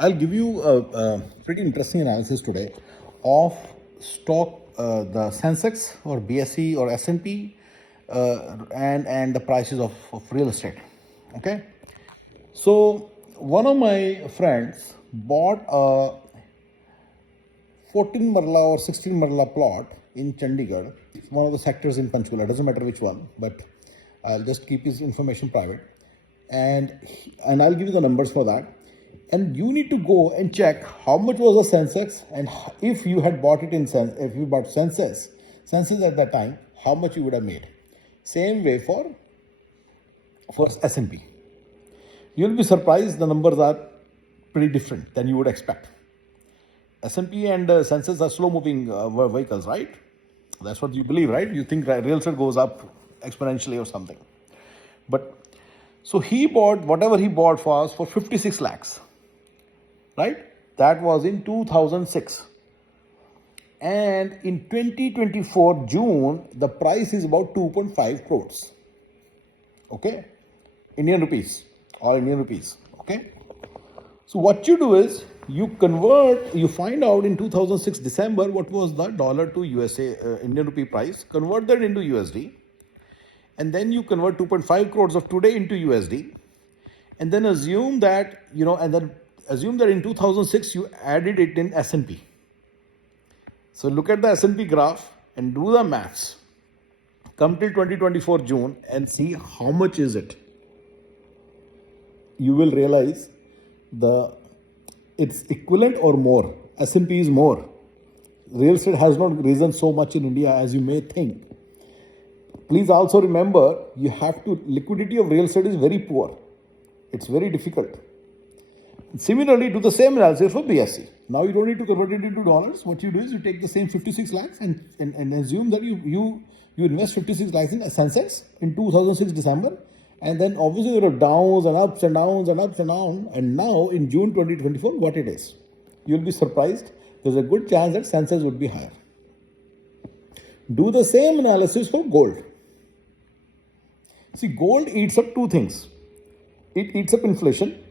I'll give you a pretty interesting analysis today of stock, the Sensex or BSE or S&P, and the prices of real estate. Okay, so one of my friends bought a 14 marla or 16 marla plot in Chandigarh, one of the sectors in Panchkula. Doesn't matter which one, but I'll just keep his information private, and I'll give you the numbers for that. And you need to go and check how much was the Sensex, and if you had bought it in if you bought Sensex at that time, how much you would have made. Same way for S&P. You'll be surprised, the numbers are pretty different than you would expect. S&P and Sensex are slow-moving vehicles, right? That's what you believe, right? You think real estate goes up exponentially or something. But so he bought whatever he bought for us for 56 lakhs, right? That was in 2006. And in 2024 June, the price is about 2.5 crores. Okay? Indian rupees, all Indian rupees. Okay? So what you do is you find out in 2006 December what was the dollar to USA Indian rupee price, convert that into USD, and then you convert 2.5 crores of today into USD, and then assume that, in 2006 you added it in S&P. So look at the S&P graph and do the maths. Come till 2024 June and see how much is it. You will realize it's equivalent or more. S&P is more. Real estate has not risen so much in India as you may think. Please also remember, liquidity of real estate is very poor. It's very difficult. Similarly, do the same analysis for BSE. Now you don't need to convert it into dollars. What you do is you take the same 56 lakhs and assume that you invest 56 lakhs in Sensex in 2006 December. And then obviously there are downs and ups and downs and ups and downs. And now in June 2024, what it is. You'll be surprised. There's a good chance that Sensex would be higher. Do the same analysis for gold. See, gold eats up two things. It eats up inflation,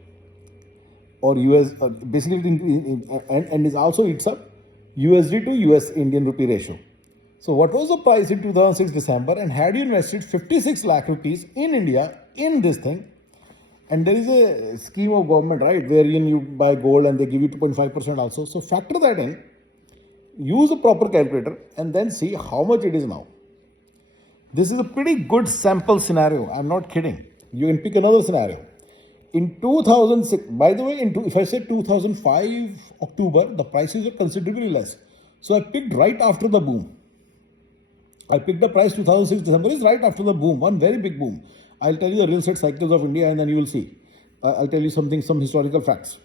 or US, and it also eats up USD to US Indian rupee ratio. So what was the price in 2006 December, and had you invested 56 lakh rupees in India in this thing, and there is a scheme of government, right, wherein you buy gold and they give you 2.5% also. So factor that in, use a proper calculator, and then see how much it is now. This is a pretty good sample scenario. I'm not kidding. You can pick another scenario. In 2006, by the way, if I say 2005 October, the prices are considerably less. So I picked right after the boom. I picked the price 2006 December is right after the boom, one very big boom. I'll tell you the real estate cycles of India and then you will see. I'll tell you some historical facts.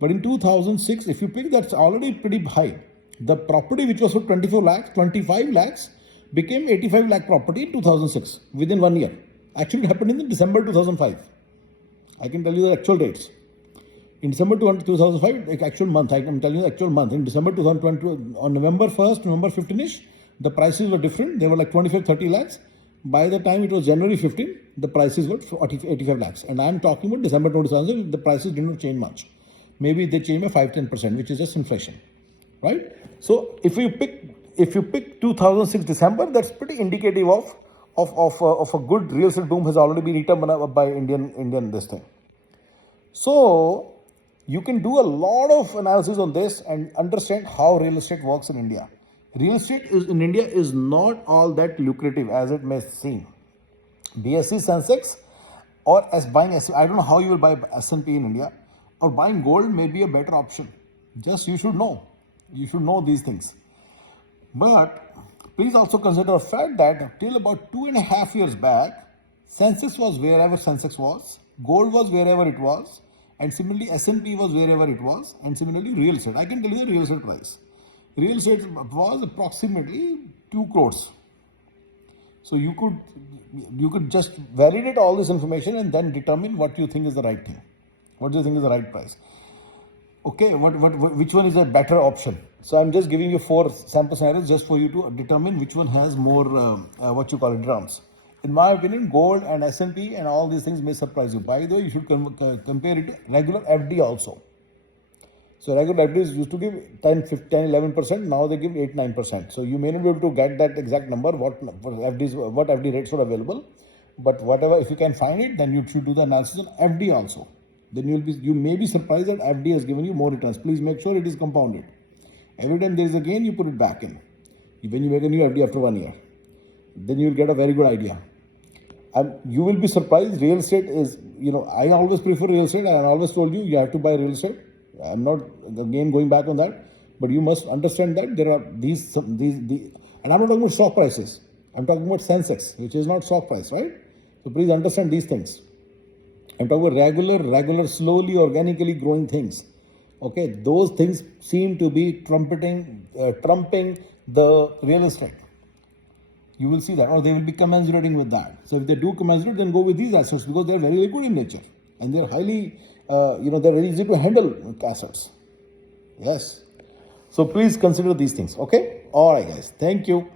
But in 2006, if you pick, that's already pretty high. The property which was for 25 lakhs became 85 lakh property in 2006 within 1 year. Actually, it happened in December 2005. I can tell you the actual rates. In December 2005, actual month, I'm telling you the actual month. In December 2020, on November 1st, November 15ish, the prices were different. They were like 25-30 lakhs. By the time it was January 15, the prices were 85 lakhs. And I'm talking about December 2000, the prices did not change much. Maybe they changed by 5-10%, which is just inflation, right? So if you pick 2006 December, that's pretty indicative of a good real estate boom has already been eaten by Indian this thing. So you can do a lot of analysis on this and understand how real estate works in India. Real estate in India is not all that lucrative as it may seem. BSE, Sensex, or as buying S&P, I don't know how you will buy S&P in India, or buying gold may be a better option. Just you should know. You should know these things. But please also consider a fact that till about 2.5 years back, Sensex was wherever Sensex was, gold was wherever it was, and similarly S&P was wherever it was, and similarly real estate. I can tell you the real estate price. Real estate was approximately 2 crores. So you could just validate all this information and then determine what you think is the right thing. What do you think is the right price? Okay, which one is a better option? So I'm just giving you 4 sample scenarios just for you to determine which one has more, drums. In my opinion, gold and S&P and all these things may surprise you. By the way, you should compare it to regular FD also. So regular FDs used to give 10, 15, 11%. Now they give 8, 9%. So you may not be able to get that exact number, what FD rates are available. But whatever, if you can find it, then you should do the analysis on FD also. Then you may be surprised that FD has given you more returns. Please make sure it is compounded. Every time there is a gain, you put it back in. When you make a new FD after 1 year, then you will get a very good idea. And you will be surprised. Real estate is, I always prefer real estate. I always told you have to buy real estate. I'm not again going back on that, but you must understand that there are these, and I'm not talking about stock prices. I'm talking about Sensex, which is not stock price, right? So please understand these things. I'm talking about regular, slowly, organically growing things. Okay, those things seem to be trumping the real estate. You will see that, or they will be commensurating with that. So if they do commensurate, then go with these assets because they are very liquid in nature and they are highly, they're very easy to handle assets. Yes. So please consider these things. Okay. All right, guys. Thank you.